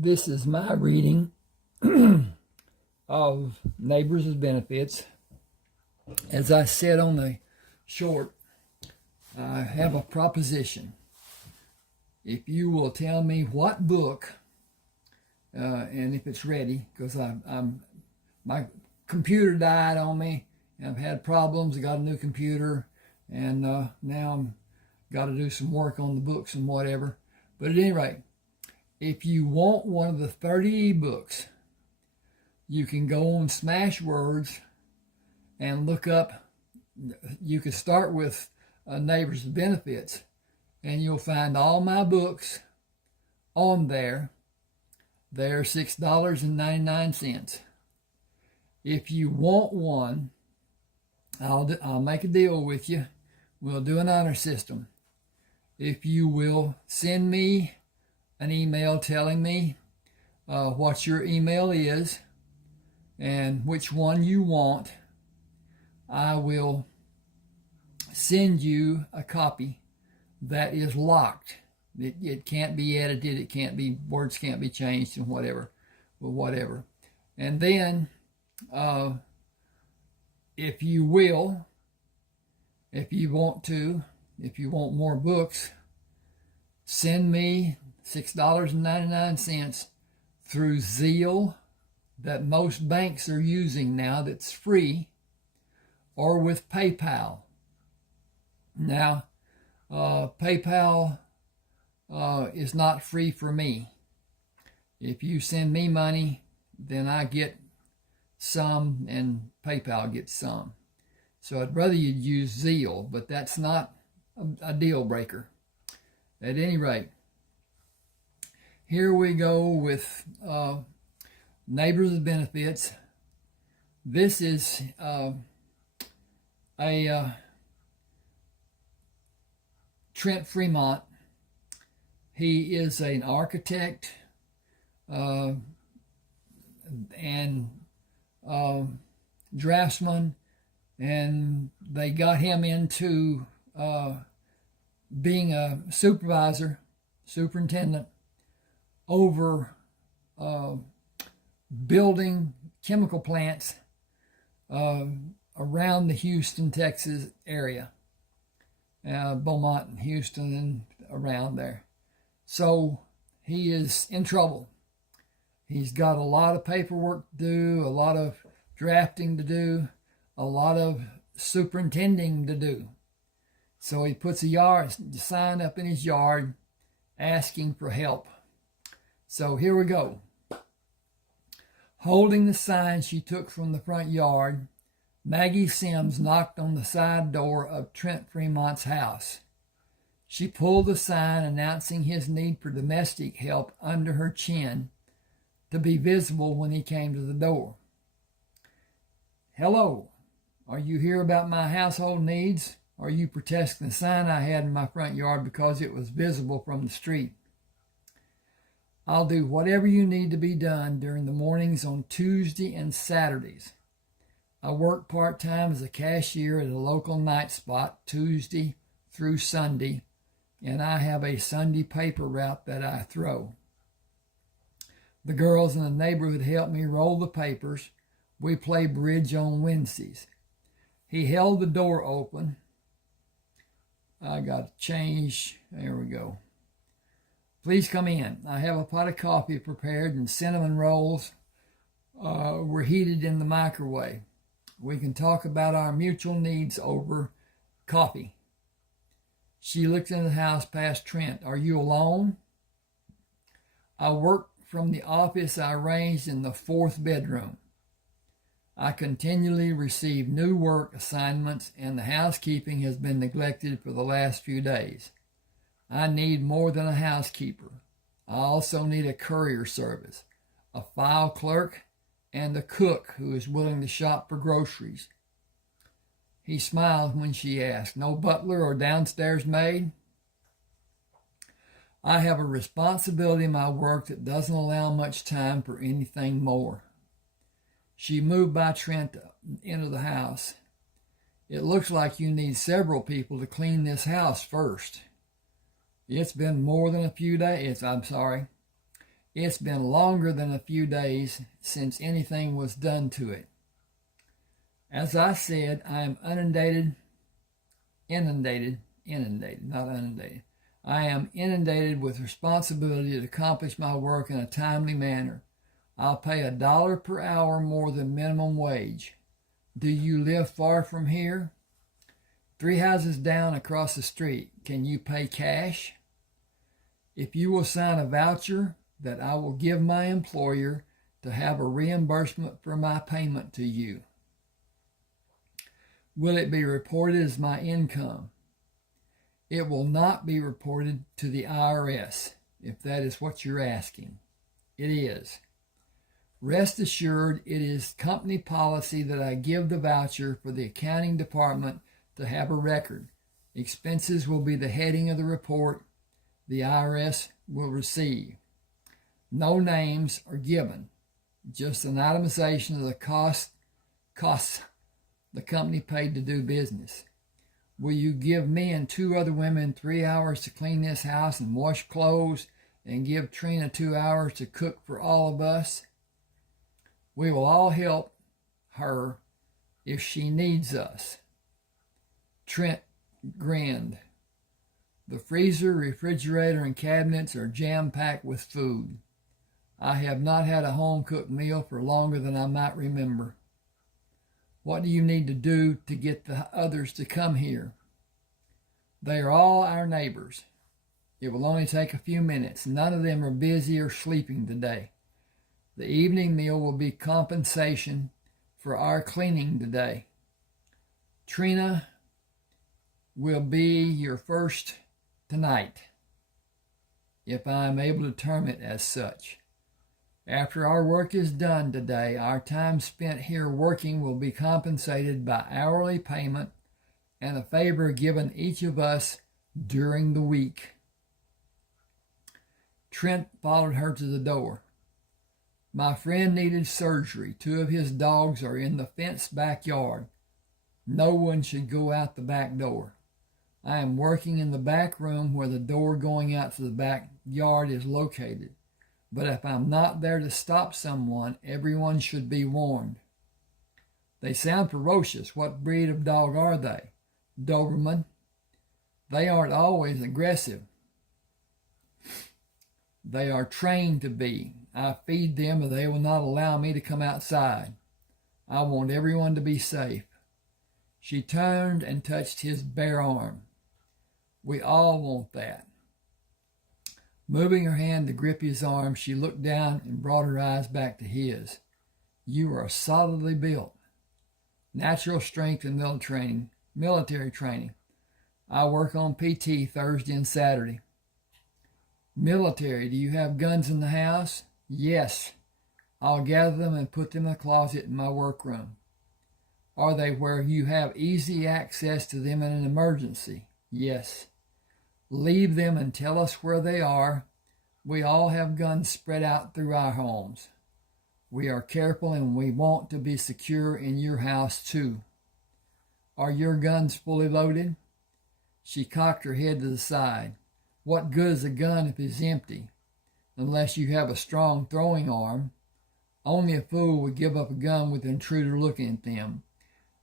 This is my reading of Neighbors with Benefits. As I said on the short, I have a proposition. If you will tell me what book, and if it's ready, because my computer died on me, and I've had problems. I got a new computer, and now I'm got to do some work on the books and whatever. But at any rate, if you want one of the 30 ebooks, you can go on Smashwords and look up. You can start with Neighbors with Benefits, and you'll find all my books on there. They're $6.99. If you want one, I'll make a deal with you. We'll do an honor system. If you will send me an email telling me what your email is and which one you want, I will send you a copy that is locked. It can't be edited. It can't be, words can't be changed and whatever. And then, if you will, if you want more books, send me $6.99 through Zeal, that most banks are using now, that's free, or with PayPal. Now, PayPal is not free for me. If you send me money, then I get some and PayPal gets some. So I'd rather you'd use Zeal, but that's not a deal breaker. At any rate, here we go with Neighbors with Benefits. This is Trent Fremont. He is an architect and draftsman, and they got him into being a superintendent over building chemical plants around the Houston, Texas area, Beaumont and Houston and around there. So he is in trouble. He's got a lot of paperwork to do, a lot of drafting to do, a lot of superintending to do. So he puts a sign up in his yard asking for help. So here we go. Holding the sign she took from the front yard, Maggie Sims knocked on the side door of Trent Fremont's house. She pulled the sign announcing his need for domestic help under her chin to be visible when he came to the door. "Hello, are you here about my household needs? Or are you protesting the sign I had in my front yard because it was visible from the street?" "I'll do whatever you need to be done during the mornings on Tuesday and Saturdays. I work part-time as a cashier at a local night spot Tuesday through Sunday, and I have a Sunday paper route that I throw. The girls in the neighborhood help me roll the papers. We play bridge on Wednesdays." He held the door open. I got to change. There we go. "Please come in. I have a pot of coffee prepared and cinnamon rolls were heated in the microwave. We can talk about our mutual needs over coffee." She looked into the house past Trent. "Are you alone?" "I work from the office I arranged in the 4th bedroom. I continually receive new work assignments, and the housekeeping has been neglected for the last few days. I need more than a housekeeper. I also need a courier service, a file clerk, and a cook who is willing to shop for groceries." He smiled when she asked, "No butler or downstairs maid?" "I have a responsibility in my work that doesn't allow much time for anything more." She moved by Trent into the house. "It looks like you need several people to clean this house first." "It's been more than a few days. I'm sorry. It's been longer than a few days since anything was done to it. As I said, I am inundated, not inundated. I am inundated with responsibility to accomplish my work in a timely manner. I'll pay $1 per hour more than minimum wage. Do you live far from here? 3 houses down across the street. Can you pay cash? If you will sign a voucher that I will give my employer to have a reimbursement for my payment to you. Will it be reported as my income? It will not be reported to the IRS, if that is what you're asking. It is. Rest assured, it is company policy that I give the voucher for the accounting department to have a record. Expenses will be the heading of the report the IRS will receive. No names are given, just an itemization of the costs the company paid to do business. Will you give me and 2 other women 3 hours to clean this house and wash clothes, and give Trina 2 hours to cook for all of us? We will all help her if she needs us. Trent grinned. The freezer, refrigerator, and cabinets are jam-packed with food. I have not had a home-cooked meal for longer than I might remember. What do you need to do to get the others to come here? They are all our neighbors. It will only take a few minutes. None of them are busy or sleeping today. The evening meal will be compensation for our cleaning today. Trina will be your first tonight, if I am able to term it as such. After our work is done today, our time spent here working will be compensated by hourly payment and a favor given each of us during the week. Trent followed her to the door. My friend needed surgery. 2 of his dogs are in the fenced backyard. No one should go out the back door. I am working in the back room where the door going out to the backyard is located. But if I'm not there to stop someone, everyone should be warned. They sound ferocious. What breed of dog are they? Doberman. They aren't always aggressive. They are trained to be. I feed them and they will not allow me to come outside. I want everyone to be safe. She turned and touched his bare arm. We all want that. Moving her hand to grip his arm, she looked down and brought her eyes back to his. You are solidly built. Natural strength and military training. I work on PT Thursday and Saturday. Military, do you have guns in the house? Yes. I'll gather them and put them in a closet in my workroom. Are they where you have easy access to them in an emergency? Yes. Leave them and tell us where they are. We all have guns spread out through our homes. We are careful and we want to be secure in your house too. Are your guns fully loaded? She cocked her head to the side. What good is a gun if it's empty? Unless you have a strong throwing arm. Only a fool would give up a gun with an intruder looking at them.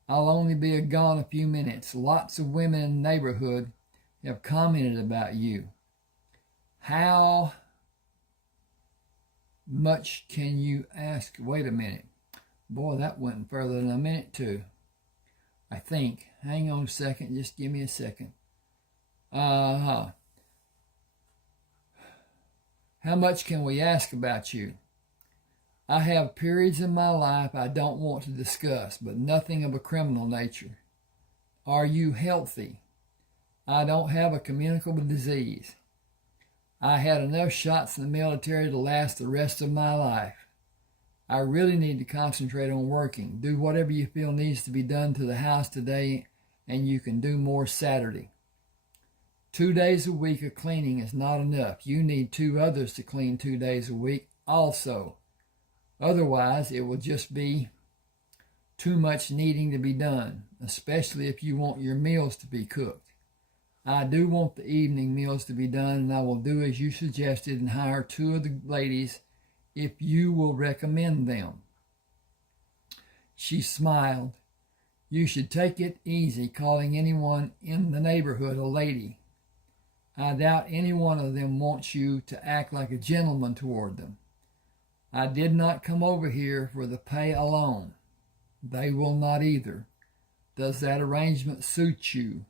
I'll only be gone a few minutes. Lots of women in the neighborhood have commented about you. How much can you ask? Wait a minute. Boy, that went further than a minute too. I think. Hang on a second. Just give me a second. How much can we ask about you? I have periods in my life I don't want to discuss, but nothing of a criminal nature. Are you healthy? I don't have a communicable disease. I had enough shots in the military to last the rest of my life. I really need to concentrate on working. Do whatever you feel needs to be done to the house today, and you can do more Saturday. 2 days a week of cleaning is not enough. You need 2 others to clean 2 days a week also. Otherwise, it will just be too much needing to be done, especially if you want your meals to be cooked. I do want the evening meals to be done, and I will do as you suggested and hire 2 of the ladies if you will recommend them. She smiled. You should take it easy calling anyone in the neighborhood a lady. I doubt any one of them wants you to act like a gentleman toward them. I did not come over here for the pay alone. They will not either. Does that arrangement suit you?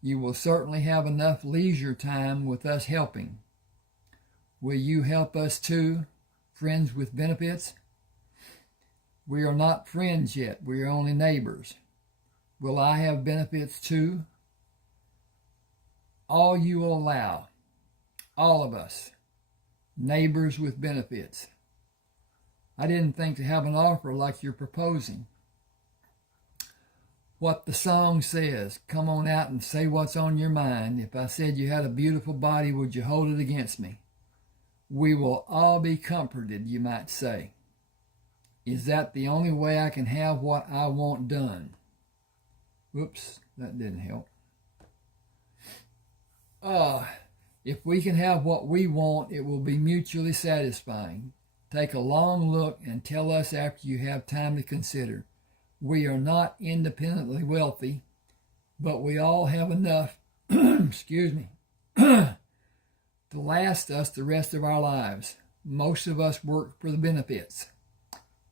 You will certainly have enough leisure time with us helping. Will you help us too, friends with benefits? We are not friends yet. We are only neighbors. Will I have benefits too? All you will allow. All of us. Neighbors with benefits. I didn't think to have an offer like you're proposing. What the song says, come on out and say what's on your mind. If I said you had a beautiful body, would you hold it against me? We will all be comforted, you might say. Is that the only way I can have what I want done? Whoops, that didn't help. If we can have what we want, it will be mutually satisfying. Take a long look and tell us after you have time to consider. We are not independently wealthy, but we all have enough, excuse me, to last us the rest of our lives. Most of us work for the benefits.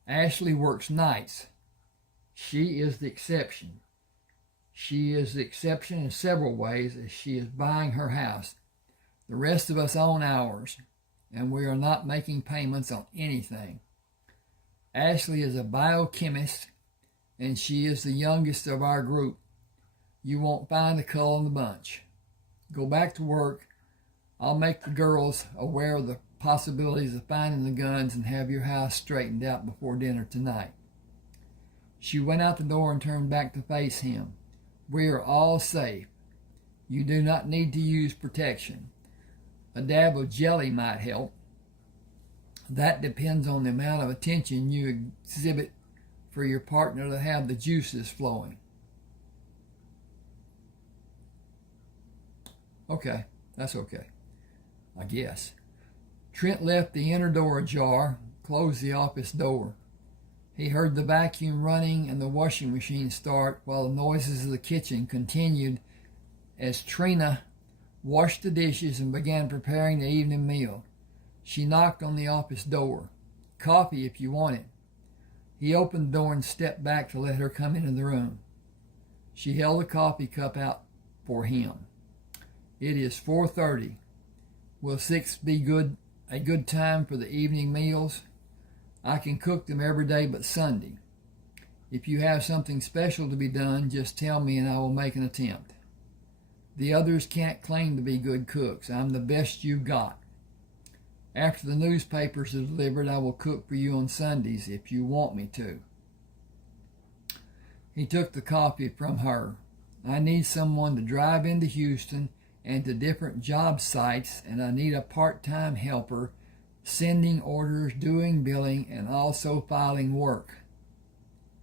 Ashley works nights. She is the exception. She is the exception in several ways as she is buying her house. The rest of us own ours, and we are not making payments on anything. Ashley is a biochemist, and she is the youngest of our group. You won't find a cull in the bunch. Go back to work. I'll make the girls aware of the possibilities of finding the guns and have your house straightened out before dinner tonight. She went out the door and turned back to face him. We are all safe. You do not need to use protection. A dab of jelly might help. That depends on the amount of attention you exhibit for your partner to have the juices flowing. Okay, that's okay, I guess. Trent left the inner door ajar, closed the office door. He heard the vacuum running and the washing machine start while the noises of the kitchen continued as Trina washed the dishes and began preparing the evening meal. She knocked on the office door. Coffee if you want it. He opened the door and stepped back to let her come into the room. She held the coffee cup out for him. It is 4:30. Will 6 be a good time for the evening meals? I can cook them every day but Sunday. If you have something special to be done, just tell me and I will make an attempt. The others can't claim to be good cooks. I'm the best you've got. After the newspapers are delivered, I will cook for you on Sundays if you want me to. He took the coffee from her. I need someone to drive into Houston and to different job sites, and I need a part-time helper, sending orders, doing billing, and also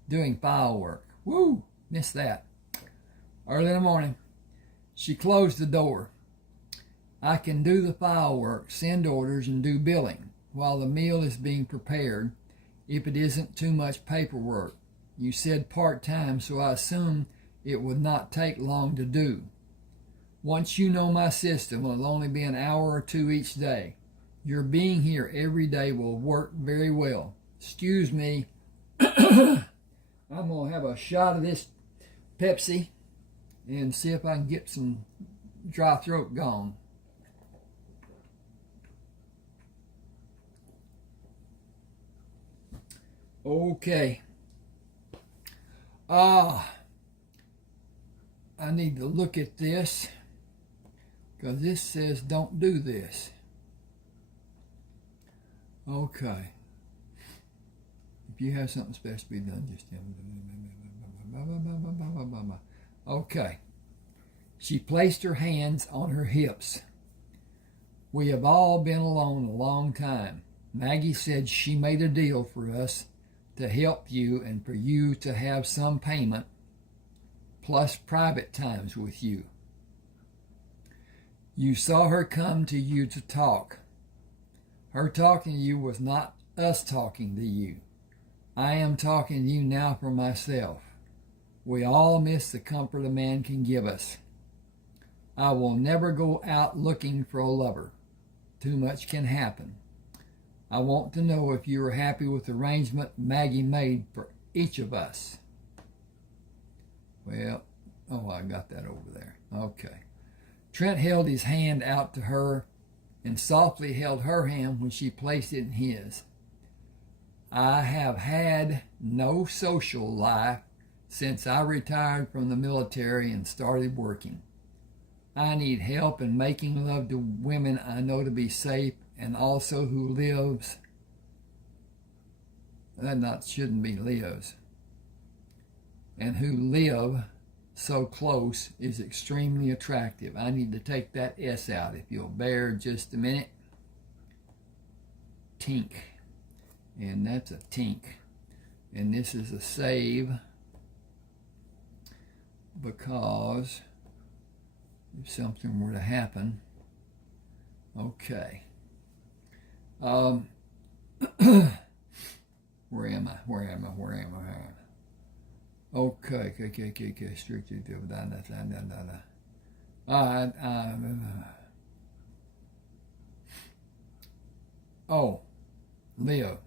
doing file work. Woo! Missed that. Early in the morning. She closed the door. I can do the file work, send orders, and do billing while the meal is being prepared if it isn't too much paperwork. You said part-time, so I assume it would not take long to do. Once you know my system, it'll only be an hour or 2 each day. Your being here every day will work very well. Excuse me. I'm going to have a shot of this Pepsi and see if I can get some dry throat gone. Okay. I need to look at this because this says don't do this. Okay. If you have something special to be done, just tell me. Okay. She placed her hands on her hips. We have all been alone a long time. Maggie said she made a deal for us to help you and for you to have some payment plus private times with you. You saw her come to you to talk. Her talking to you was not us talking to you. I am talking to you now for myself. We all miss the comfort a man can give us. I will never go out looking for a lover. Too much can happen. I want to know if you are happy with the arrangement Maggie made for each of us. Well, I got that over there. Okay. Trent held his hand out to her and softly held her hand when she placed it in his. I have had no social life since I retired from the military and started working. I need help in making love to women I know to be safe and also who lives. That shouldn't be lives. And who live so close is extremely attractive. I need to take that S out if you'll bear just a minute. Tink. And that's a tink. And this is a save because if something were to happen. Okay. Where am I? Okay. Strictly. Live.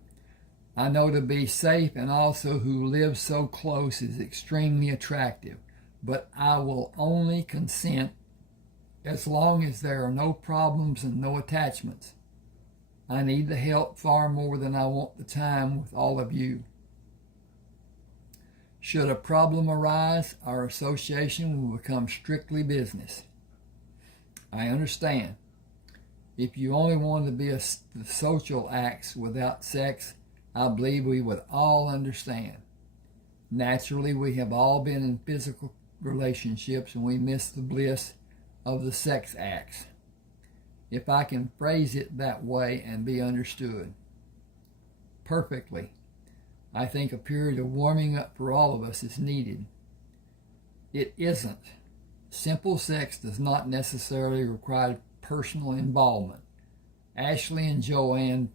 I know to be safe and also who lives so close is extremely attractive, but I will only consent as long as there are no problems and no attachments. I need the help far more than I want the time with all of you. Should a problem arise, our association will become strictly business. I understand. If you only wanted to be the social acts without sex, I believe we would all understand. Naturally, we have all been in physical relationships and we miss the bliss of the sex acts, if I can phrase it that way and be understood. Perfectly. I think a period of warming up for all of us is needed. It isn't. Simple sex does not necessarily require personal involvement. Ashley and Joanne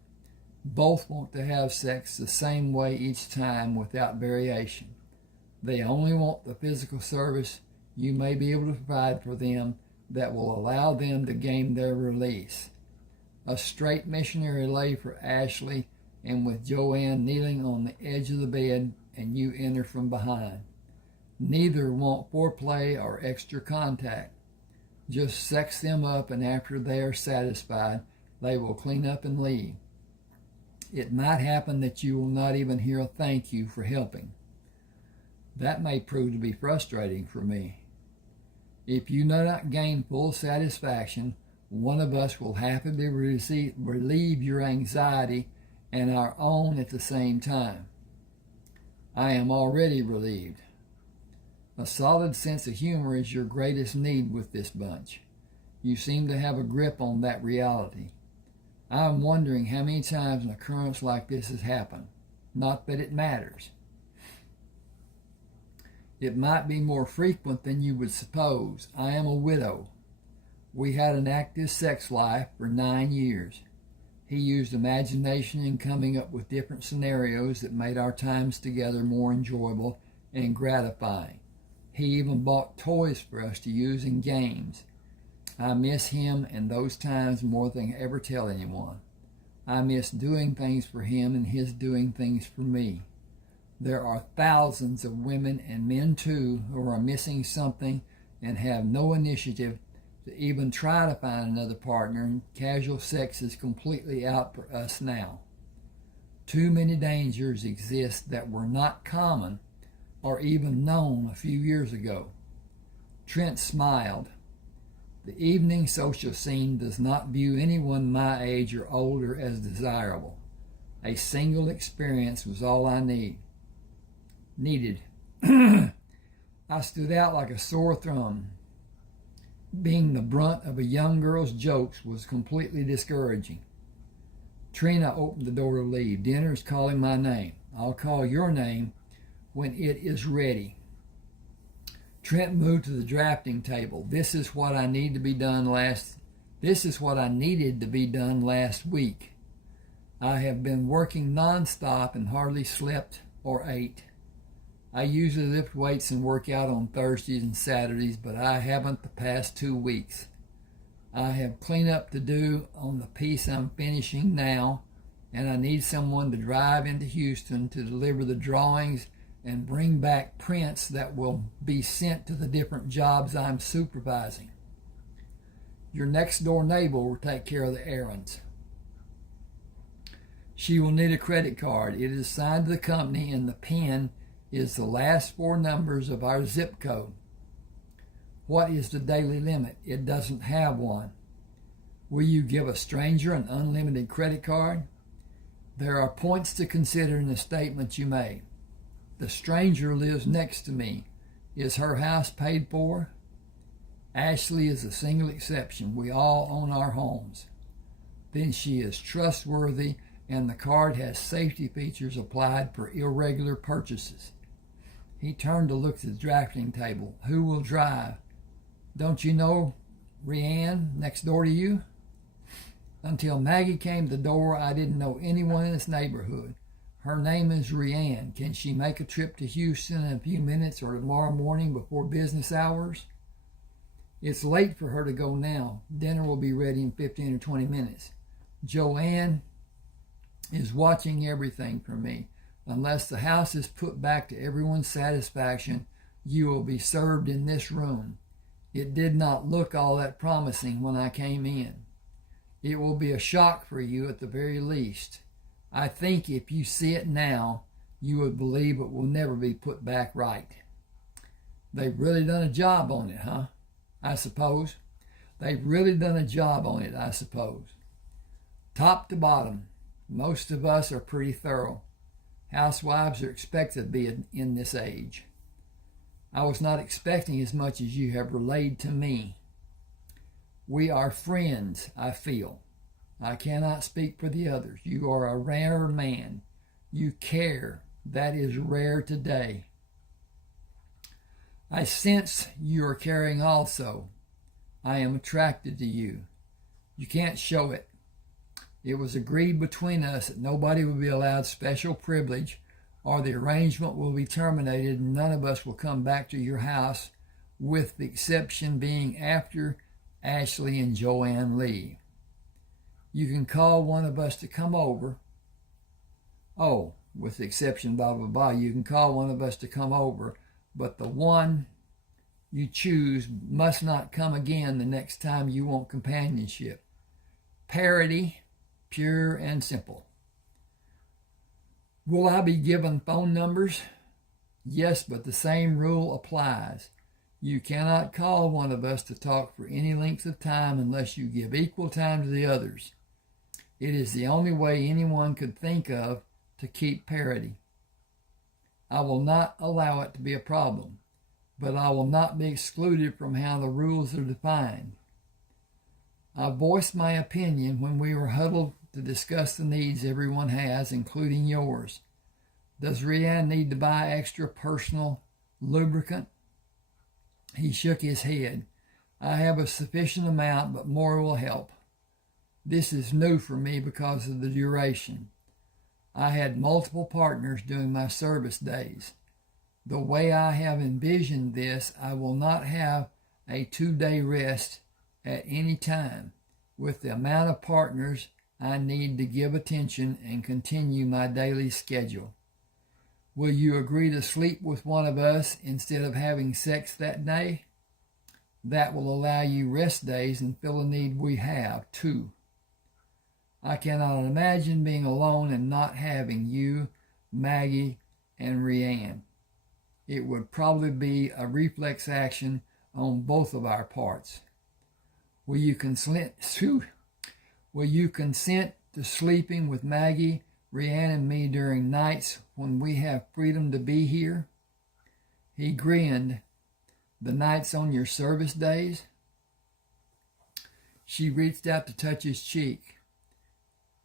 both want to have sex the same way each time without variation. They only want the physical service you may be able to provide for them that will allow them to gain their release. A straight missionary lay for Ashley, and with Joanne kneeling on the edge of the bed and you enter from behind. Neither want foreplay or extra contact. Just sex them up, and after they are satisfied, they will clean up and leave. It might happen that you will not even hear a thank you for helping. That may prove to be frustrating for me. If you do not gain full satisfaction, one of us will happily relieve your anxiety and our own at the same time. I am already relieved. A solid sense of humor is your greatest need with this bunch. You seem to have a grip on that reality. I am wondering how many times an occurrence like this has happened. Not that it matters. It might be more frequent than you would suppose. I am a widow. We had an active sex life for 9 years. He used imagination in coming up with different scenarios that made our times together more enjoyable and gratifying. He even bought toys for us to use in games. I miss him and those times more than I can ever tell anyone. I miss doing things for him and his doing things for me. There are thousands of women and men too who are missing something and have no initiative to even try to find another partner, and casual sex is completely out for us now. Too many dangers exist that were not common or even known a few years ago. Trent smiled. The evening social scene does not view anyone my age or older as desirable. A single experience was all I needed. I stood out like a sore thumb. Being the brunt of a young girl's jokes was completely discouraging. Trina opened the door to leave. Dinner is calling my name. I'll call your name when it is ready. Trent moved to the drafting table. This is what I need to be done last This is what I needed to be done last week. I have been working nonstop and hardly slept or ate. I usually lift weights and work out on Thursdays and Saturdays, but I haven't the past 2 weeks. I have cleanup to do on the piece I'm finishing now, and I need someone to drive into Houston to deliver the drawings and bring back prints that will be sent to the different jobs I'm supervising. Your next door neighbor will take care of the errands. She will need a credit card. It is assigned to the company, and the PIN is the last 4 numbers of our zip code. What is the daily limit? It doesn't have one. Will you give a stranger an unlimited credit card? There are points to consider in the statement you made. The stranger lives next to me. Is her house paid for? Ashley is a single exception. We all own our homes. Then she is trustworthy, and the card has safety features applied for irregular purchases. He turned to look at the drafting table. Who will drive? Don't you know Rianne next door to you? Until Maggie came to the door, I didn't know anyone in this neighborhood. Her name is Rianne. Can she make a trip to Houston in a few minutes or tomorrow morning before business hours? It's late for her to go now. Dinner will be ready in 15 or 20 minutes. Joanne is watching everything for me. Unless the house is put back to everyone's satisfaction, you will be served in this room. It did not look all that promising when I came in. It will be a shock for you at the very least. I think if you see it now, you would believe it will never be put back right. They've really done a job on it, huh? I suppose. They've really done a job on it, I suppose. Top to bottom, most of us are pretty thorough. Housewives are expected to be in this age. I was not expecting as much as you have relayed to me. We are friends, I feel. I cannot speak for the others. You are a rare man. You care. That is rare today. I sense you are caring also. I am attracted to you. You can't show it. It was agreed between us that nobody will be allowed special privilege, or the arrangement will be terminated and none of us will come back to your house, with the exception being after Ashley and Joanne leave. You can call one of us to come over. Oh, with the exception blah, blah, blah. You can call one of us to come over, but the one you choose must not come again the next time you want companionship. Parity, pure and simple. Will I be given phone numbers? Yes, but the same rule applies. You cannot call one of us to talk for any length of time unless you give equal time to the others. It is the only way anyone could think of to keep parity. I will not allow it to be a problem, but I will not be excluded from how the rules are defined. I voiced my opinion when we were huddled to discuss the needs everyone has, including yours. Does Rianne need to buy extra personal lubricant? He shook his head. I have a sufficient amount, but more will help. This is new for me because of the duration. I had multiple partners during my service days. The way I have envisioned this, I will not have a 2-day rest at any time. With the amount of partners, I need to give attention and continue my daily schedule. Will you agree to sleep with one of us instead of having sex that day? That will allow you rest days and fill a need we have, too. I cannot imagine being alone and not having you, Maggie, and Rianne. It would probably be a reflex action on both of our parts. Will you consent to sleeping with Maggie, Rianne, and me during nights when we have freedom to be here? He grinned. The nights on your service days? She reached out to touch his cheek.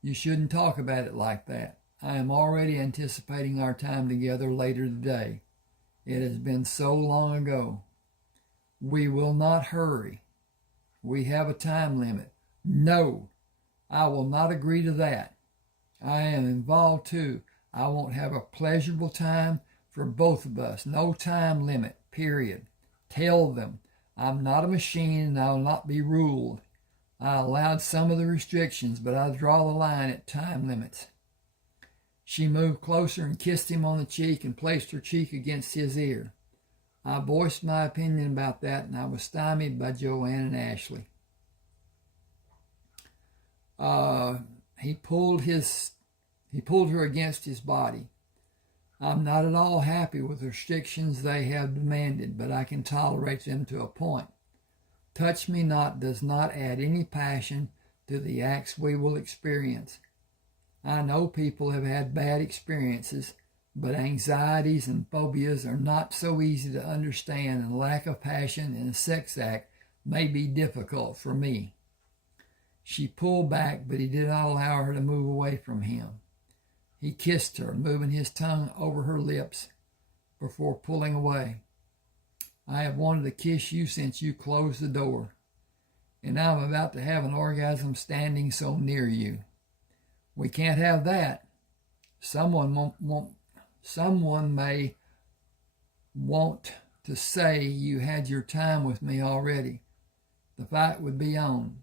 You shouldn't talk about it like that. I am already anticipating our time together later today. It has been so long ago. We will not hurry. We have a time limit. No, I will not agree to that. I am involved too. I won't have a pleasurable time for both of us. No time limit, period. Tell them I'm not a machine and I will not be ruled. I allowed some of the restrictions, but I draw the line at time limits. She moved closer and kissed him on the cheek and placed her cheek against his ear. I voiced my opinion about that, and I was stymied by Joanne and Ashley. He pulled her against his body. I'm not at all happy with the restrictions they have demanded, but I can tolerate them to a point. Touch me not does not add any passion to the acts we will experience. I know people have had bad experiences, but anxieties and phobias are not so easy to understand, and lack of passion in a sex act may be difficult for me. She pulled back, but he did not allow her to move away from him. He kissed her, moving his tongue over her lips before pulling away. I have wanted to kiss you since you closed the door, and I'm about to have an orgasm standing so near you. We can't have that. Someone may want to say you had your time with me already. The fight would be on.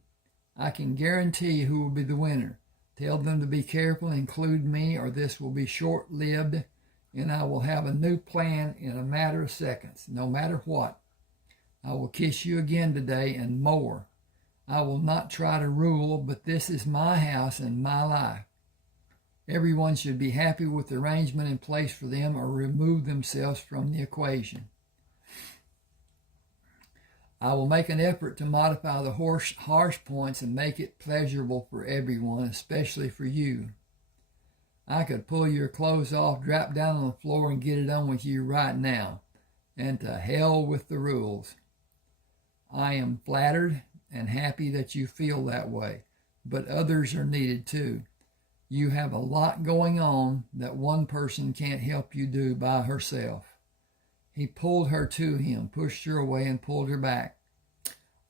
I can guarantee who will be the winner. Tell them to be careful, include me, or this will be short-lived, and I will have a new plan in a matter of seconds, no matter what. I will kiss you again today and more. I will not try to rule, but this is my house and my life. Everyone should be happy with the arrangement in place for them or remove themselves from the equation. I will make an effort to modify the harsh points and make it pleasurable for everyone, especially for you. I could pull your clothes off, drop down on the floor, and get it on with you right now. And to hell with the rules. I am flattered and happy that you feel that way, but others are needed too. You have a lot going on that one person can't help you do by herself. He pulled her to him, pushed her away, and pulled her back.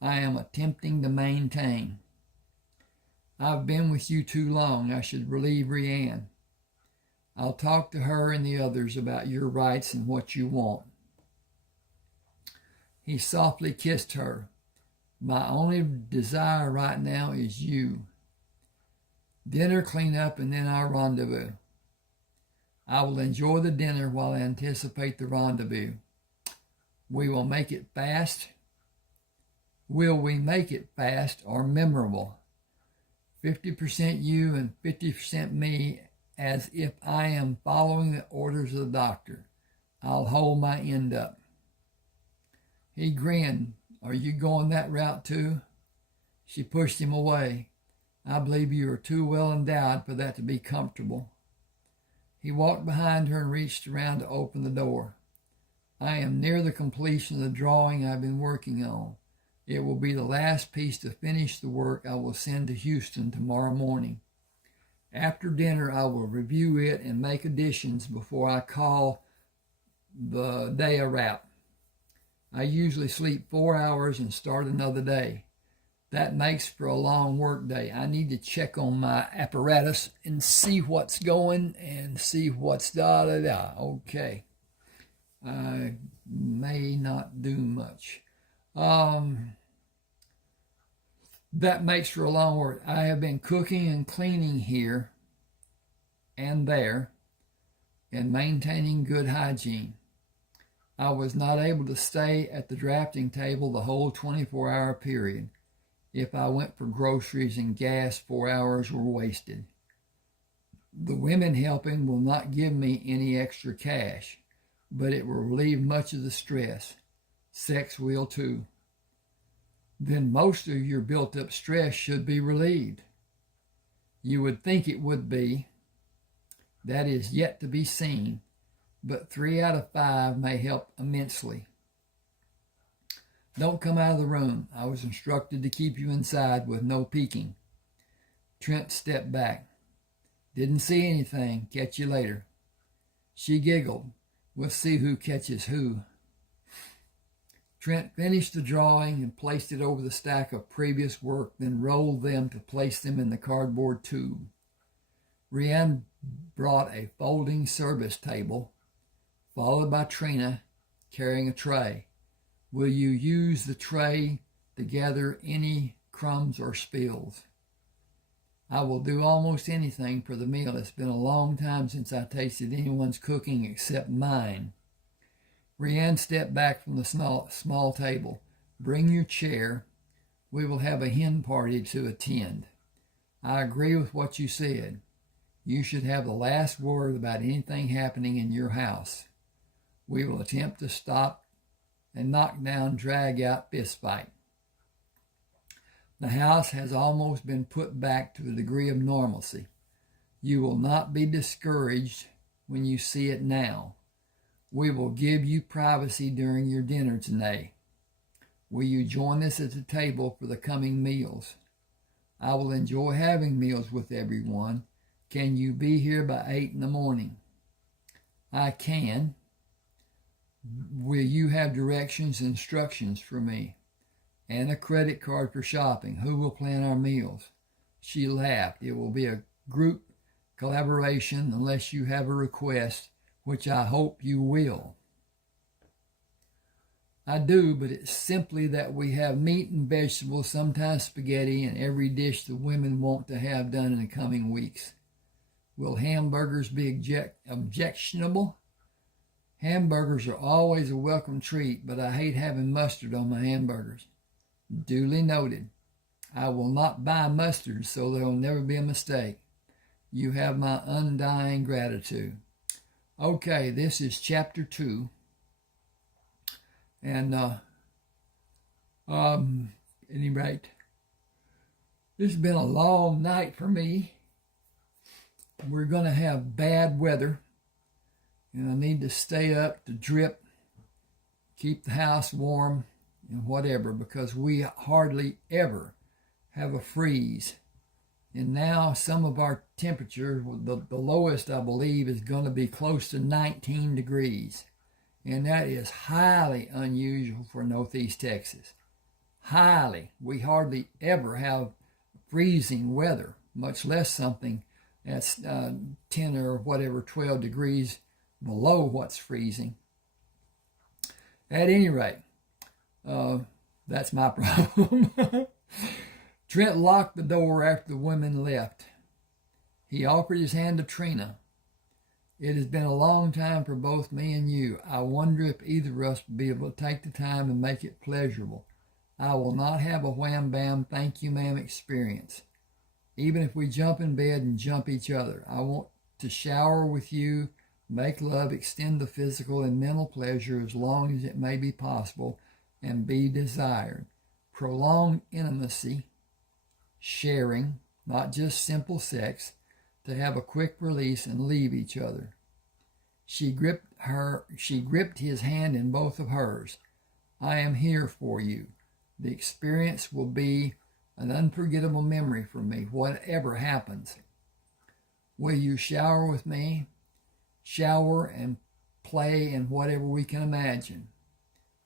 I am attempting to maintain. I've been with you too long. I should relieve Rianne. I'll talk to her and the others about your rights and what you want. He softly kissed her. My only desire right now is you. Dinner cleanup and then our rendezvous. I will enjoy the dinner while I anticipate the rendezvous. We will make it fast. Will we make it fast or memorable? 50% you and 50% me, as if I am following the orders of the doctor. I'll hold my end up. He grinned. Are you going that route too? She pushed him away. I believe you are too well endowed for that to be comfortable. He walked behind her and reached around to open the door. I am near the completion of the drawing I've been working on. It will be the last piece to finish the work I will send to Houston tomorrow morning. After dinner, I will review it and make additions before I call the day a wrap. I usually sleep 4 hours and start another day. That makes for a long work day. I need to check on my apparatus and see what's going and see what's da-da-da. Okay. I may not do much. That makes for a long work. I have been cooking and cleaning here and there and maintaining good hygiene. I was not able to stay at the drafting table the whole 24-hour period. If I went for groceries and gas, 4 hours were wasted. The women helping will not give me any extra cash, but it will relieve much of the stress. Sex will too. Then most of your built-up stress should be relieved. You would think it would be. That is yet to be seen, but 3 out of 5 may help immensely. Don't come out of the room. I was instructed to keep you inside with no peeking. Trent stepped back. Didn't see anything. Catch you later. She giggled. We'll see who catches who. Trent finished the drawing and placed it over the stack of previous work, then rolled them to place them in the cardboard tube. Rianne brought a folding service table, followed by Trina carrying a tray. Will you use the tray to gather any crumbs or spills? I will do almost anything for the meal. It's been a long time since I tasted anyone's cooking except mine. Rianne stepped back from the small table. Bring your chair. We will have a hen party to attend. I agree with what you said. You should have the last word about anything happening in your house. We will attempt to stop and knock down, drag out fist fight. The house has almost been put back to a degree of normalcy. You will not be discouraged when you see it now. We will give you privacy during your dinner today. Will you join us at the table for the coming meals? I will enjoy having meals with everyone. Can you be here by 8 in the morning? I can. Will you have directions and instructions for me? And a credit card for shopping. Who will plan our meals? She laughed. It will be a group collaboration unless you have a request, which I hope you will. I do, but it's simply that we have meat and vegetables, sometimes spaghetti, and every dish the women want to have done in the coming weeks. Will hamburgers be objectionable? Hamburgers are always a welcome treat, but I hate having mustard on my hamburgers. Duly noted. I will not buy mustard, so there will never be a mistake. You have my undying gratitude. Okay, this is chapter 2. And, at any rate, this has been a long night for me. We're going to have bad weather, and I need to stay up to drip, keep the house warm, and whatever, because we hardly ever have a freeze. And now some of our temperature, the lowest I believe, is going to be close to 19 degrees. And that is highly unusual for Northeast Texas. Highly. We hardly ever have freezing weather, much less something that's 10 or whatever, 12 degrees below what's freezing. At any rate, that's my problem. Trent locked the door after the women left. He offered his hand to Trina. It has been a long time for both me and you. I wonder if either of us would be able to take the time and make it pleasurable. I will not have a wham-bam thank you ma'am experience. Even if we jump in bed and jump each other. I want to shower with you, make love, extend the physical and mental pleasure as long as it may be possible and be desired. Prolonged intimacy, sharing, not just simple sex, to have a quick release and leave each other. She gripped his hand in both of hers. I am here for you. The experience will be an unforgettable memory for me, whatever happens. Will you shower with me? Shower and play and whatever we can imagine.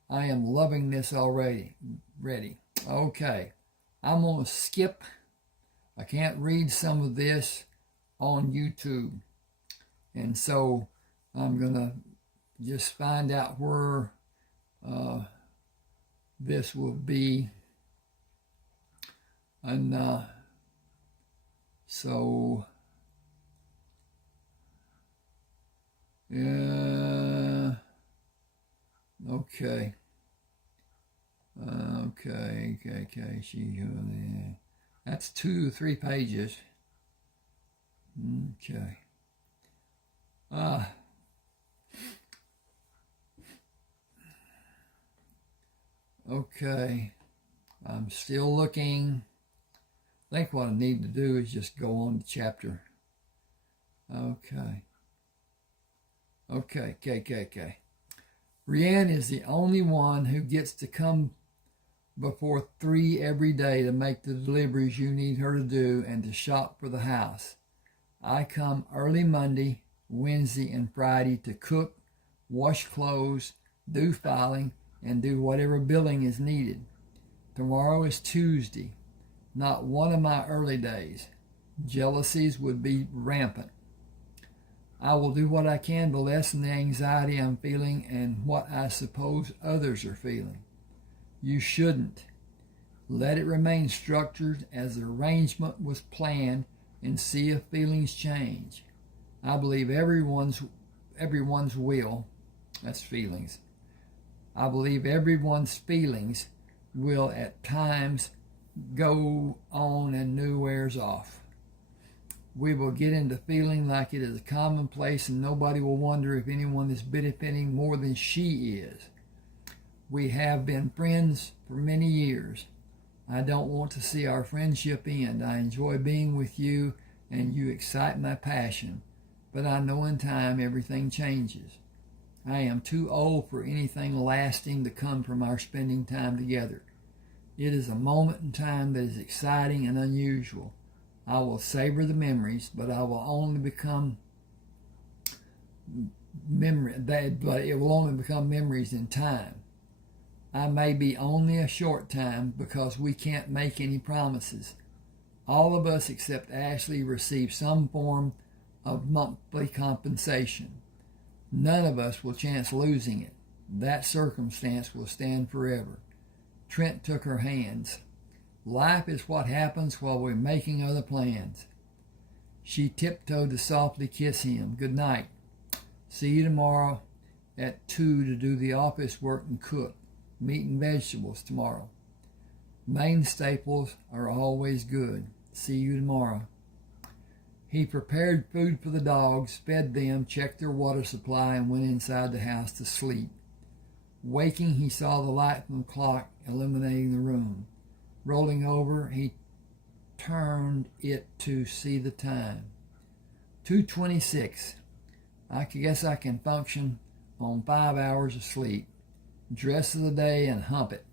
I am loving this already. Ready. Okay. I'm going to skip. I can't read some of this on YouTube. And so I'm going to just find out where this will be. And so, yeah, okay. Okay. That's 2 or 3 pages. Okay. Okay. I'm still looking. I think what I need to do is just go on to chapter. Okay. Rianne is the only one who gets to come before 3 every day to make the deliveries you need her to do and to shop for the house. I come early Monday, Wednesday, and Friday to cook, wash clothes, do filing, and do whatever billing is needed. Tomorrow is Tuesday, not one of my early days. Jealousies would be rampant. I will do what I can to lessen the anxiety I'm feeling and what I suppose others are feeling. You shouldn't. Let it remain structured as the arrangement was planned and see if feelings change. I believe everyone's will, that's feelings. I believe everyone's feelings will at times go on and new wears off. We will get into feeling like it is commonplace and nobody will wonder if anyone is benefiting more than she is. We have been friends for many years. I don't want to see our friendship end. I enjoy being with you and you excite my passion, but I know in time everything changes. I am too old for anything lasting to come from our spending time together. It is a moment in time that is exciting and unusual. I will savor the memories, but it will only become memories in time. I may be only a short time because we can't make any promises. All of us except Ashley receive some form of monthly compensation. None of us will chance losing it. That circumstance will stand forever. Trent took her hands. Life is what happens while we're making other plans. She tiptoed to softly kiss him. Good night. See you tomorrow at 2 to do the office work and cook. Meat and vegetables tomorrow. Main staples are always good. See you tomorrow. He prepared food for the dogs, fed them, checked their water supply, and went inside the house to sleep. Waking, he saw the light from the clock illuminating the room. Rolling over, he turned it to see the time. 2:26. I guess I can function on 5 hours of sleep. Dress of the day and hump it.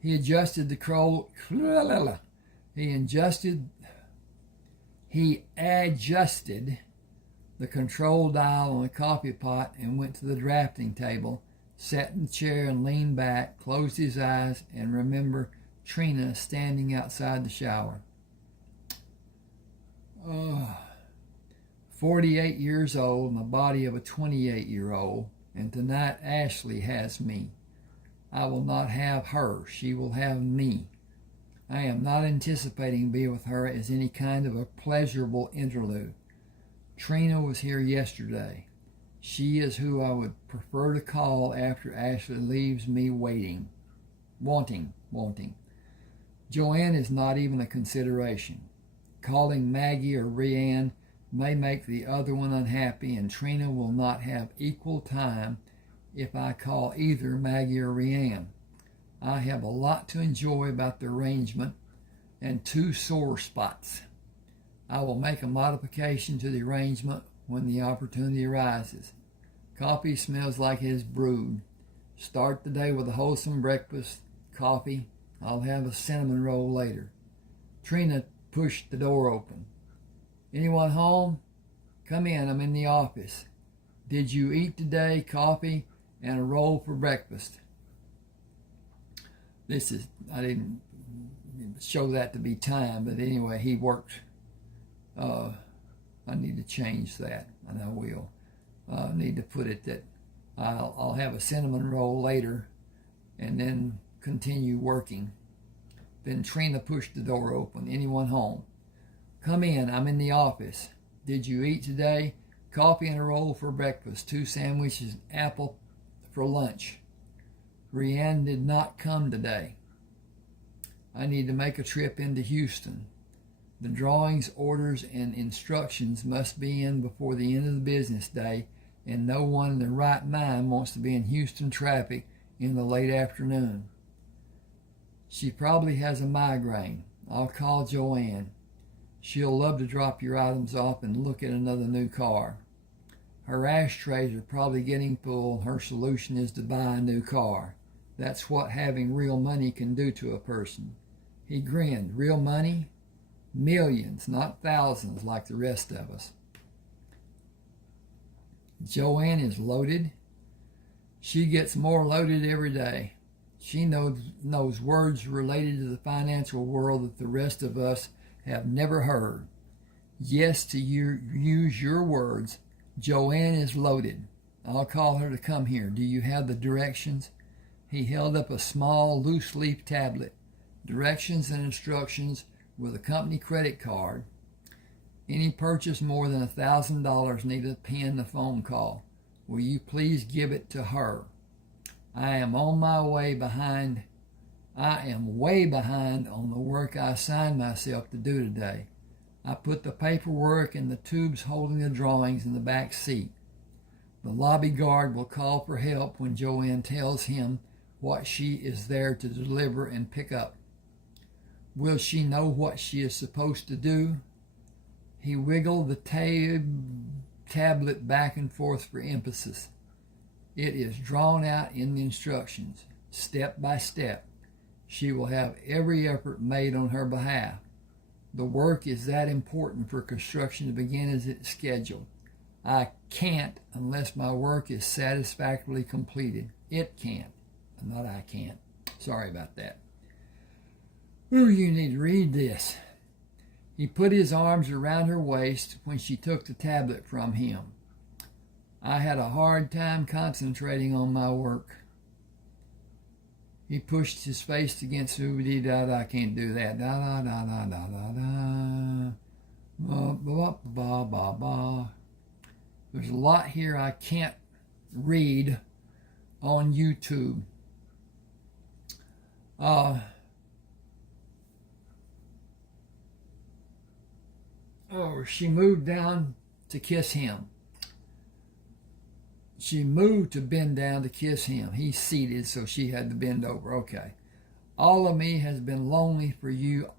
He adjusted the control dial on the coffee pot and went to the drafting table, sat in the chair and leaned back, closed his eyes, and remembered Trina standing outside the shower. 48 years old and the body of a 28-year-old, and tonight Ashley has me. I will not have her. She will have me. I am not anticipating being with her as any kind of a pleasurable interlude. Trina was here yesterday. She is who I would prefer to call after Ashley leaves me wanting. Joanne is not even a consideration. Calling Maggie or Rianne may make the other one unhappy, and Trina will not have equal time if I call either Maggie or Rianne. I have a lot to enjoy about the arrangement and 2 sore spots. I will make a modification to the arrangement when the opportunity arises. Coffee smells like it is brewed. Start the day with a wholesome breakfast, coffee. I'll have a cinnamon roll later. Trina pushed the door open. Anyone home? Come in, I'm in the office. Did you eat today? Coffee and a roll for breakfast. I didn't show that to be time, but anyway, he worked. I need to change that, and I will. Need to put it that I'll have a cinnamon roll later and then continue working. Then Trina pushed the door open. Anyone home? Come in, I'm in the office. Did you eat today? Coffee and a roll for breakfast, 2 sandwiches, apple for lunch. Rianne did not come today. I need to make a trip into Houston. The drawings, orders, and instructions must be in before the end of the business day, and no one in their right mind wants to be in Houston traffic in the late afternoon. She probably has a migraine. I'll call Joanne. She'll love to drop your items off and look at another new car. Her ashtrays are probably getting full, and her solution is to buy a new car. That's what having real money can do to a person. He grinned. Real money? Millions, not thousands like the rest of us. Joanne is loaded. She gets more loaded every day. She knows words related to the financial world that the rest of us have never heard. Yes, to use your words, Joanne is loaded. I'll call her to come here. Do you have the directions? He held up a small, loose-leaf tablet. Directions and instructions with a company credit card. Any purchase more than $1,000 need a pen, a phone call. Will you please give it to her? I am way behind on the work I assigned myself to do today. I put the paperwork and the tubes holding the drawings in the back seat. The lobby guard will call for help when Joanne tells him what she is there to deliver and pick up. Will she know what she is supposed to do? He wiggled the tablet back and forth for emphasis. It is drawn out in the instructions, step by step. She will have every effort made on her behalf. The work is that important for construction to begin as it's scheduled. I can't unless my work is satisfactorily completed. It can't, not I can't. Sorry about that. Ooh, you need to read this. He put his arms around her waist when she took the tablet from him. I had a hard time concentrating on my work. He pushed his face against oobity-da-da. I can't do that. Da-da-da-da-da-da-da. Ba-ba-ba-ba-ba. There's a lot here I can't read on YouTube. She moved down to kiss him. She moved to bend down to kiss him. He's seated, so she had to bend over. Okay. All of me has been lonely for you,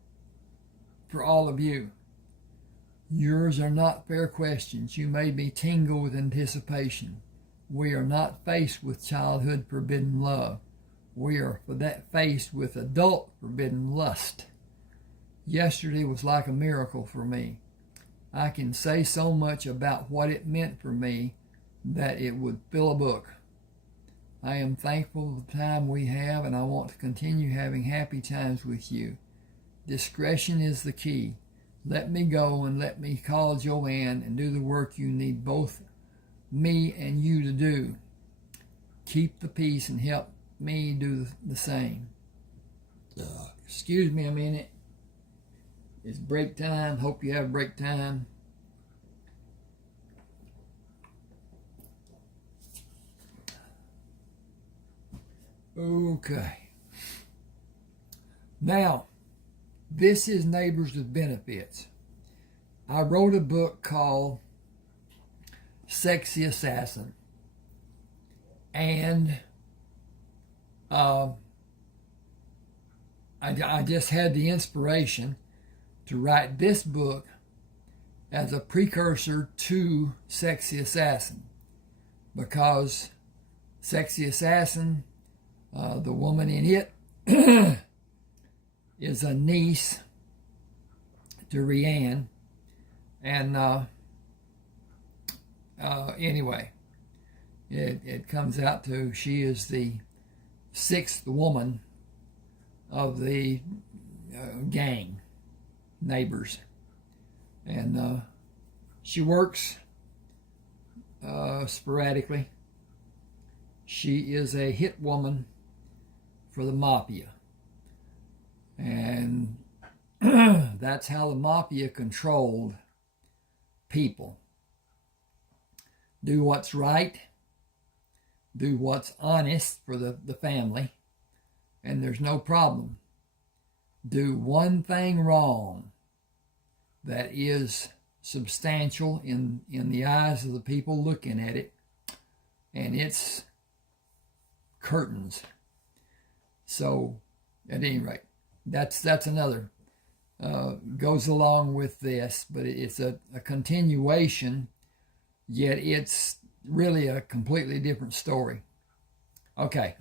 for all of you. Yours are not fair questions. You made me tingle with anticipation. We are not faced with childhood forbidden love. We are faced with adult forbidden lust. Yesterday was like a miracle for me. I can say so much about what it meant for me that it would fill a book. I am thankful for the time we have, and I want to continue having happy times with you. Discretion is the key. Let me go and let me call Joanne and do the work you need both me and you to do. Keep the peace and help me do the same. Excuse me a minute. It's break time. Hope you have break time. Okay. Now, this is Neighbors with Benefits. I wrote a book called Sexy Assassin. And I just had the inspiration to write this book as a precursor to Sexy Assassin, because Sexy Assassin, the woman in it, is a niece to Rianne, and anyway, it comes out to she is the sixth woman of the gang, Neighbors, and she works sporadically. She is a hit woman for the mafia, and that's how the mafia controlled people. Do what's right, do what's honest for the family, and there's no problem. Do one thing wrong that is substantial in the eyes of the people looking at it, and it's curtains. So, at any rate, that's another goes along with this, but it's a continuation, yet it's really a completely different story. Okay.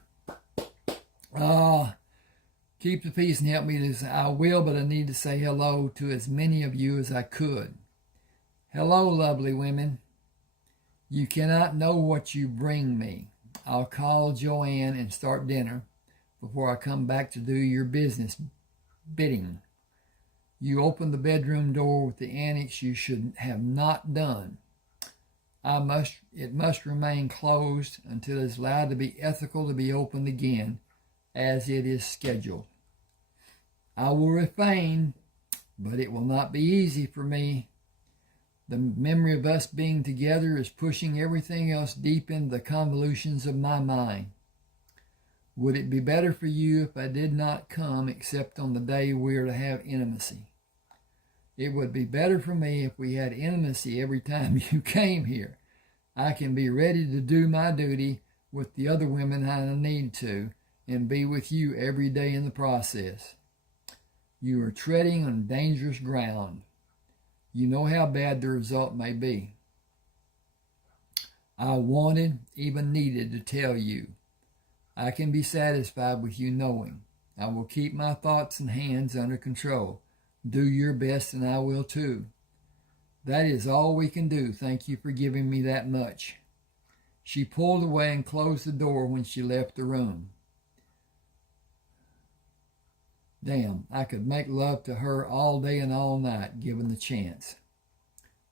Keep the peace and help me to say, I will, but I need to say hello to as many of you as I could. Hello, lovely women. You cannot know what you bring me. I'll call Joanne and start dinner before I come back to do your business bidding. You opened the bedroom door with the annex you should have not done. It must remain closed until it is allowed to be ethical to be opened again, as it is scheduled. I will refrain, but it will not be easy for me. The memory of us being together is pushing everything else deep into the convolutions of my mind. Would it be better for you if I did not come except on the day we are to have intimacy? It would be better for me if we had intimacy every time you came here. I can be ready to do my duty with the other women I need to, and be with you every day in the process. You are treading on dangerous ground. You know how bad the result may be. I wanted, even needed, to tell you. I can be satisfied with you knowing. I will keep my thoughts and hands under control. Do your best and I will too. That is all we can do. Thank you for giving me that much. She pulled away and closed the door when she left the room. Damn, I could make love to her all day and all night, given the chance.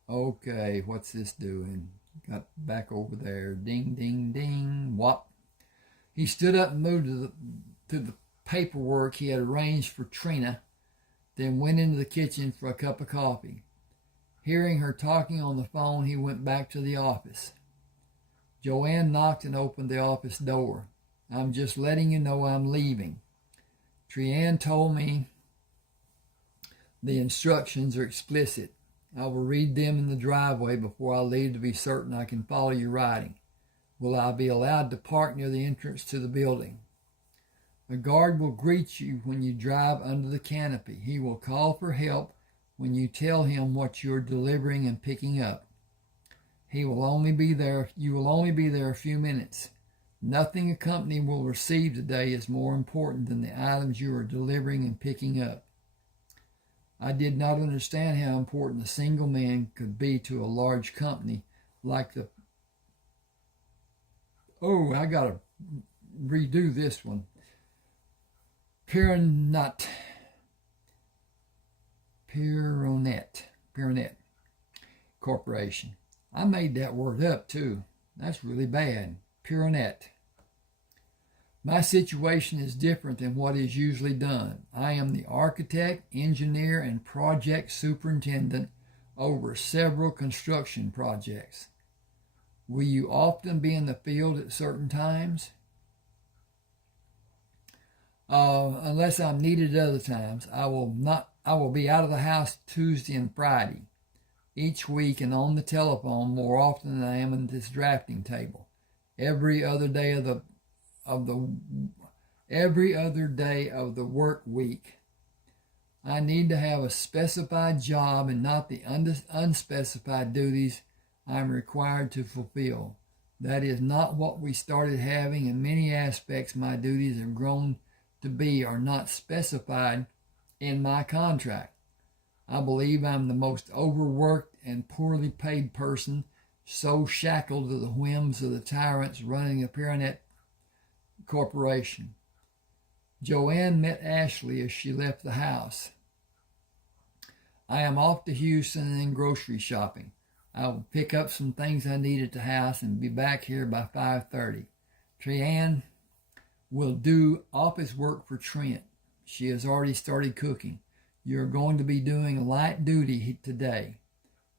Okay, what's this doing? Got back over there. Ding, ding, ding. Whop. He stood up and moved to the paperwork he had arranged for Trina, then went into the kitchen for a cup of coffee. Hearing her talking on the phone, he went back to the office. Joanne knocked and opened the office door. I'm just letting you know I'm leaving. Trent told me the instructions are explicit. I will read them in the driveway before I leave to be certain I can follow your writing. Will I be allowed to park near the entrance to the building? A guard will greet you when you drive under the canopy. He will call for help when you tell him what you're delivering and picking up. You will only be there a few minutes. Nothing a company will receive today is more important than the items you are delivering and picking up. I did not understand how important a single man could be to a large company like the... Oh, I got to redo this one. Pironet Corporation. I made that word up too. That's really bad. Pironet. My situation is different than what is usually done. I am the architect, engineer, and project superintendent over several construction projects. Will you often be in the field at certain times? Unless I'm needed at other times. I will be out of the house Tuesday and Friday each week and on the telephone more often than I am at this drafting table. Every other day of the work week. I need to have a specified job and not the unspecified duties I'm required to fulfill. That is not what we started having. In many aspects, my duties have grown to be are not specified in my contract. I believe I'm the most overworked and poorly paid person, so shackled to the whims of the tyrants running a Pironet Corporation. Joanne met Ashley as she left the house. I am off to Houston and grocery shopping. I will pick up some things I need at the house and be back here by 5:30. Trent will do office work for Trent. She has already started cooking. You're going to be doing light duty today.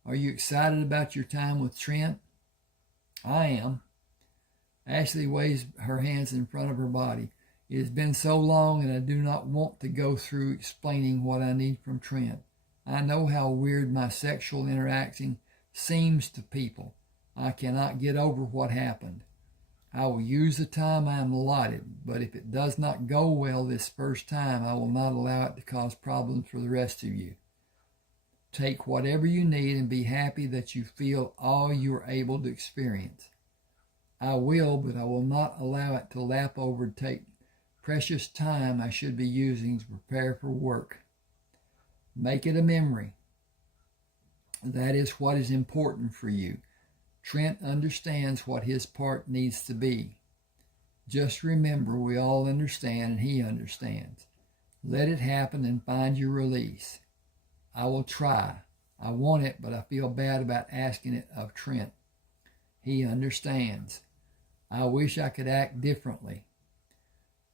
Are you excited about your time with Trent? I am. Ashley waves her hands in front of her body. It has been so long and I do not want to go through explaining what I need from Trent. I know how weird my sexual interacting seems to people. I cannot get over what happened. I will use the time I am allotted, but if it does not go well this first time, I will not allow it to cause problems for the rest of you. Take whatever you need and be happy that you feel all you are able to experience. I will, but I will not allow it to lap over and take precious time I should be using to prepare for work. Make it a memory. That is what is important for you. Trent understands what his part needs to be. Just remember, we all understand and he understands. Let it happen and find your release. I will try. I want it, but I feel bad about asking it of Trent. He understands. I wish I could act differently.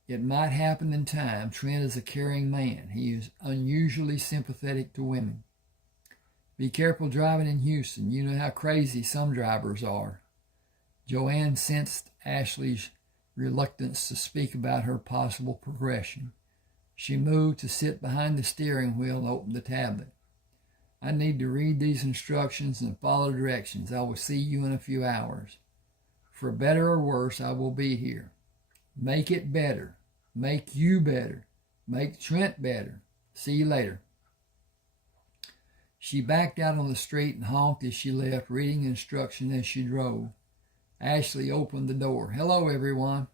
It might happen in time. Trent is a caring man. He is unusually sympathetic to women. Be careful driving in Houston. You know how crazy some drivers are. Joanne sensed Ashley's reluctance to speak about her possible progression. She moved to sit behind the steering wheel and opened the tablet. I need to read these instructions and follow directions. I will see you in a few hours. For better or worse, I will be here. Make it better. Make you better. Make Trent better. See you later. She backed out on the street and honked as she left, reading instructions as she drove. Ashley opened the door. Hello, everyone.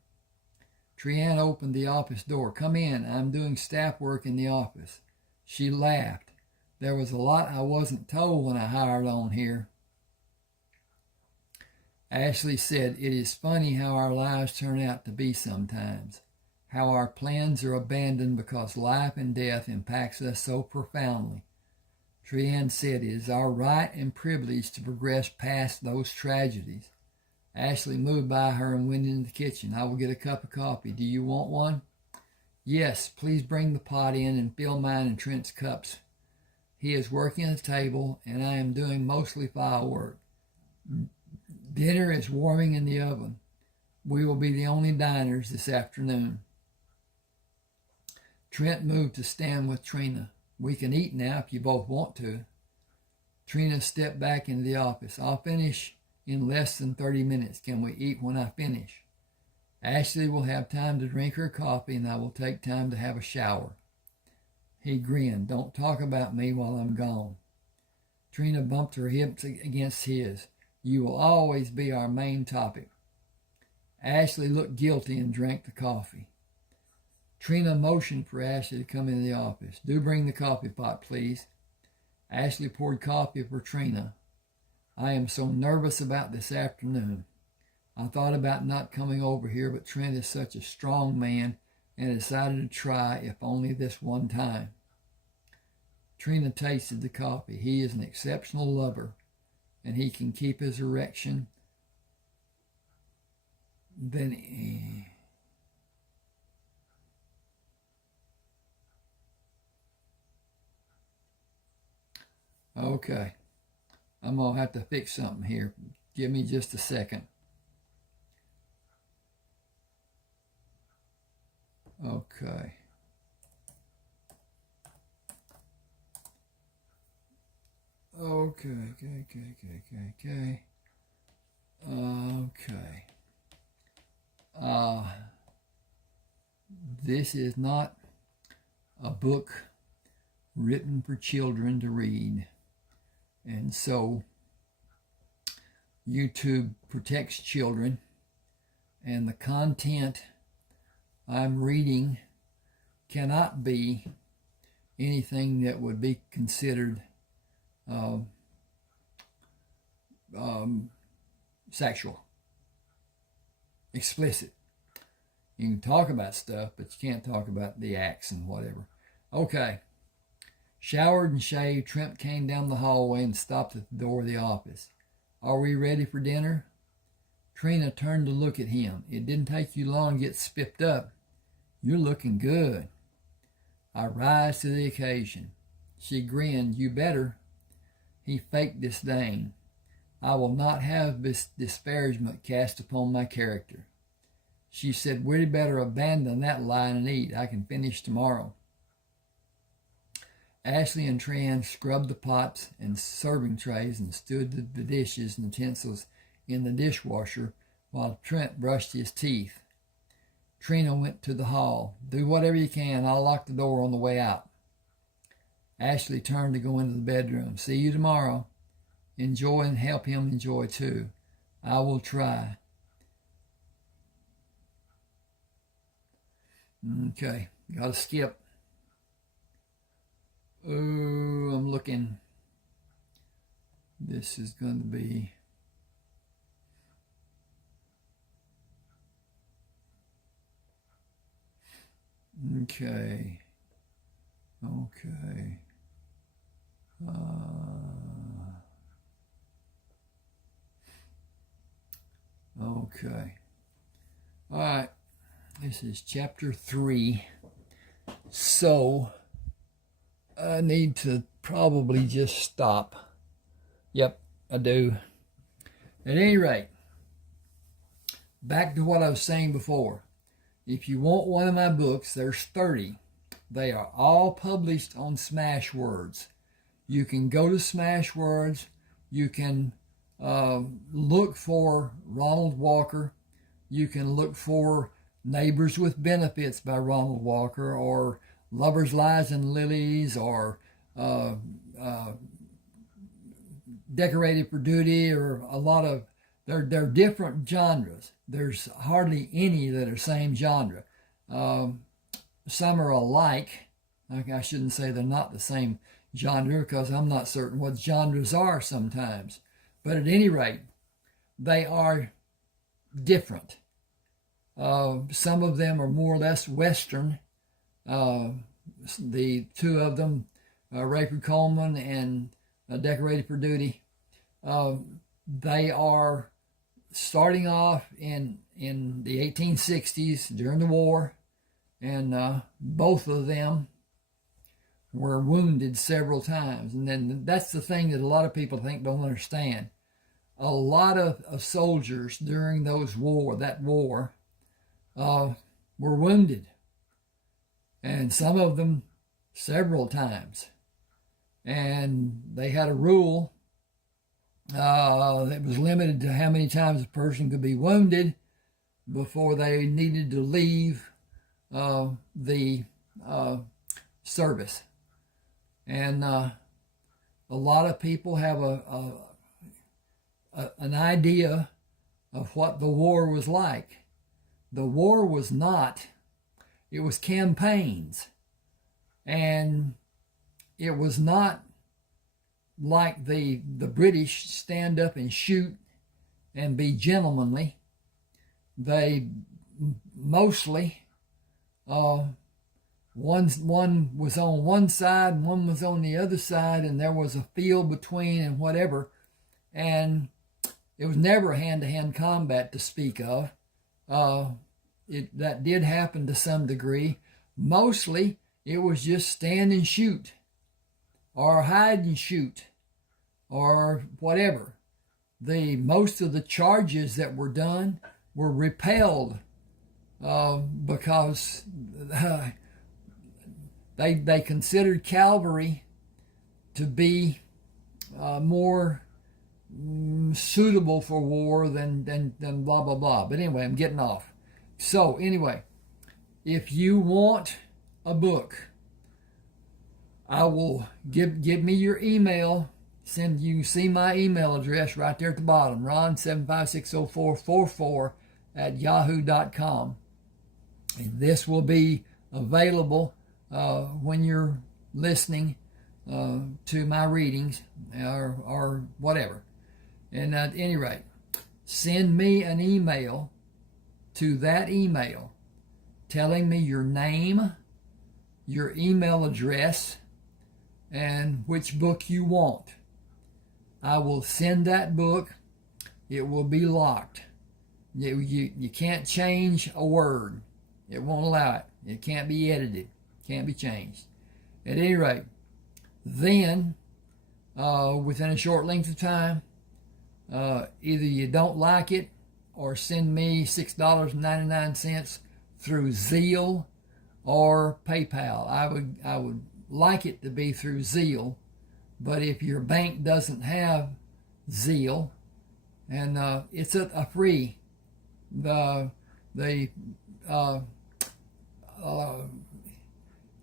Trent opened the office door. Come in. I'm doing staff work in the office. She laughed. There was a lot I wasn't told when I hired on here. Ashley said, it is funny how our lives turn out to be sometimes. How our plans are abandoned because life and death impacts us so profoundly. Trent said, it is our right and privilege to progress past those tragedies. Ashley moved by her and went into the kitchen. I will get a cup of coffee. Do you want one? Yes, please bring the pot in and fill mine and Trent's cups. He is working at the table, and I am doing mostly file work. Dinner is warming in the oven. We will be the only diners this afternoon. Trent moved to stand with Trina. We can eat now if you both want to. Trina stepped back into the office. I'll finish in less than 30 minutes. Can we eat when I finish? Ashley will have time to drink her coffee, and I will take time to have a shower. He grinned. Don't talk about me while I'm gone. Trina bumped her hips against his. You will always be our main topic. Ashley looked guilty and drank the coffee. Trina motioned for Ashley to come into the office. Do bring the coffee pot, please. Ashley poured coffee for Trina. I am so nervous about this afternoon. I thought about not coming over here, but Trent is such a strong man and decided to try, if only this one time. Trina tasted the coffee. He is an exceptional lover, and he can keep his erection. Okay. I'm going to have to fix something here. Give me just a second. Okay. Okay. This is not a book written for children to read. And so YouTube protects children, and the content I'm reading cannot be anything that would be considered sexual, explicit. You can talk about stuff, but you can't talk about the acts and whatever. Okay. Showered and shaved, Trent came down the hallway and stopped at the door of the office. Are we ready for dinner? Trina turned to look at him. It didn't take you long to get spiffed up. You're looking good. I rise to the occasion. She grinned. You better. He faked disdain. I will not have this disparagement cast upon my character. She said, we'd better abandon that line and eat. I can finish tomorrow. Ashley and Trent scrubbed the pots and serving trays and stood the dishes and utensils in the dishwasher while Trent brushed his teeth. Trina went to the hall. Do whatever you can. I'll lock the door on the way out. Ashley turned to go into the bedroom. See you tomorrow. Enjoy and help him enjoy too. I will try. Okay, gotta skip. Oh, I'm looking. This is going to be Okay. Okay. Okay. All right. This is chapter 3. So I need to probably just stop. Yep, I do. At any rate, back to what I was saying before. If you want one of my books, there's 30. They are all published on Smashwords. You can go to Smashwords. You can look for Ronald Walker. You can look for Neighbors with Benefits by Ronald Walker, or Lovers, Lies, and Lilies, or Decorated for Duty, or a lot of, they're different genres. There's hardly any that are same genre. Some are alike. I shouldn't say they're not the same genre, because I'm not certain what genres are sometimes. But at any rate, they are different. Some of them are more or less Western. The two of them, Rayford Coleman and Decorated for Duty, they are starting off in the 1860s during the war, and both of them were wounded several times. And then that's the thing that a lot of people don't understand. A lot of soldiers during that war, were wounded, and some of them several times. And they had a rule that was limited to how many times a person could be wounded before they needed to leave the service. And a lot of people have an idea of what the war was like. The war was not. It was campaigns. And it was not like the British stand up and shoot and be gentlemanly. They mostly, one was on one side and one was on the other side, and there was a field between and whatever. And it was never hand-to-hand combat to speak of. That did happen to some degree. Mostly, it was just stand and shoot, or hide and shoot, or whatever. Most of the charges that were done were repelled because they considered cavalry to be more suitable for war than blah blah blah. But anyway, I'm getting off. So anyway, if you want a book, I will give me your email. You can see my email address right there at the bottom, ron7560444@yahoo.com. And this will be available when you're listening to my readings or whatever. And at any rate, send me an email to that email telling me your name, your email address, and which book you want. I will send that book. It will be locked. You can't change a word. It won't allow it. It can't be edited. Can't be changed. At any rate, then within a short length of time, either you don't like it or send me $6.99 through Zelle or PayPal. I would like it to be through Zelle, but if your bank doesn't have Zelle, and it's a free,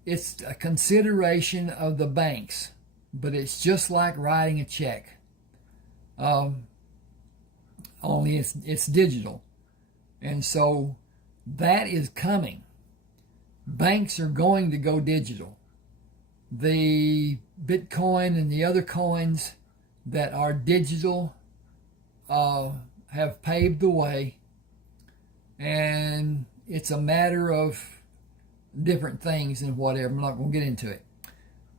it's a consideration of the banks, but it's just like writing a check. Only it's digital. And so that is coming. Banks are going to go digital. The Bitcoin and the other coins that are digital have paved the way, and it's a matter of different things and whatever. I'm not going to get into it.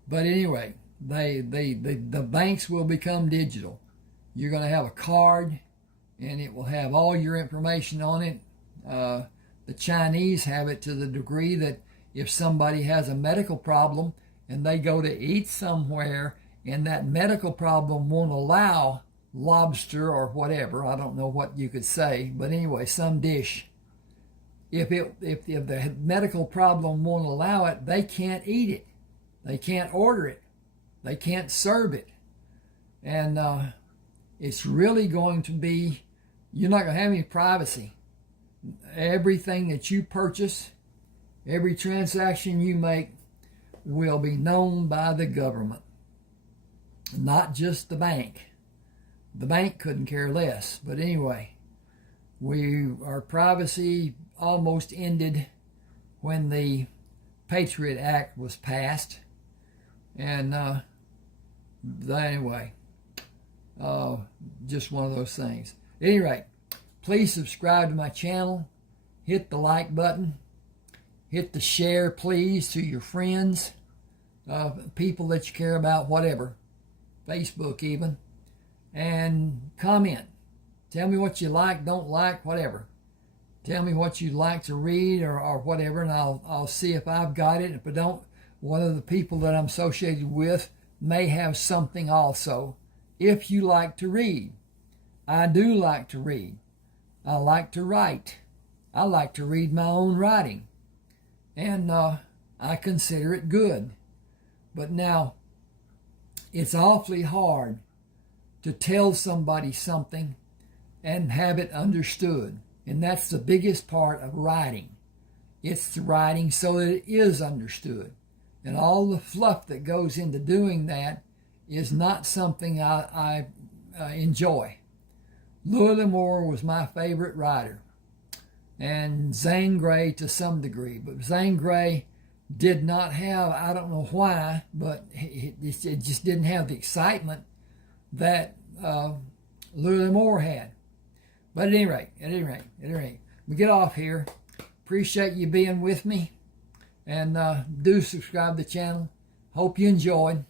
But anyway, the banks will become digital. You're going to have a card, and it will have all your information on it. The Chinese have it to the degree that if somebody has a medical problem and they go to eat somewhere and that medical problem won't allow lobster or whatever, I don't know what you could say, but anyway, some dish. If the medical problem won't allow it, they can't eat it. They can't order it. They can't serve it. And it's really going to be, you're not going to have any privacy. Everything that you purchase, every transaction you make will be known by the government, not just the bank. The bank couldn't care less. But anyway, our privacy almost ended when the Patriot Act was passed. And anyway, just one of those things. At any rate, please subscribe to my channel. Hit the like button. Hit the share, please, to your friends, people that you care about, whatever. Facebook even. And comment. Tell me what you like, don't like, whatever. Tell me what you'd like to read or whatever, and I'll see if I've got it. If I don't, one of the people that I'm associated with may have something also. If you like to read. I do like to read. I like to write. I like to read my own writing. And I consider it good. But now, it's awfully hard to tell somebody something and have it understood. And that's the biggest part of writing. It's the writing so that it is understood. And all the fluff that goes into doing that is not something I enjoy. Louis L'Amour was my favorite writer. And Zane Grey to some degree. But Zane Grey did not have, I don't know why, but it just didn't have the excitement that Louis L'Amour had. But at any rate, we get off here. Appreciate you being with me. And do subscribe to the channel. Hope you enjoyed.